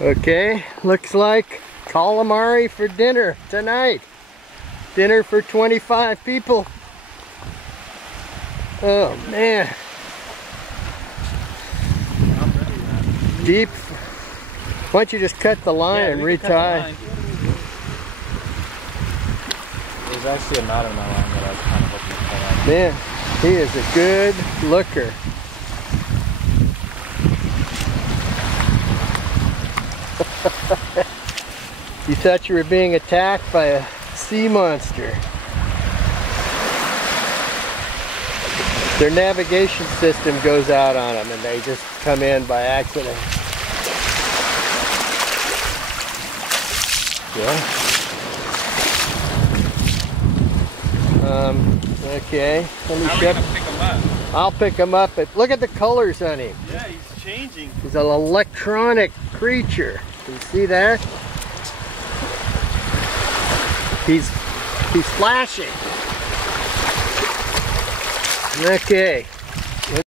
Okay, looks like calamari for dinner tonight. Dinner for 25 people. Oh man. Deep. Why don't you just cut the line and retie? There's actually a knot in my line that I was kind of hoping to cut out. Man, he is a good looker. You thought you were being attacked by a sea monster. Their navigation system goes out on them and they just come in by accident. Yeah. Okay. Let me pick him up? I'll pick him up. But look at the colors on him. Yeah, he's changing. He's an electronic creature. Can you see that? He's flashing. Okay.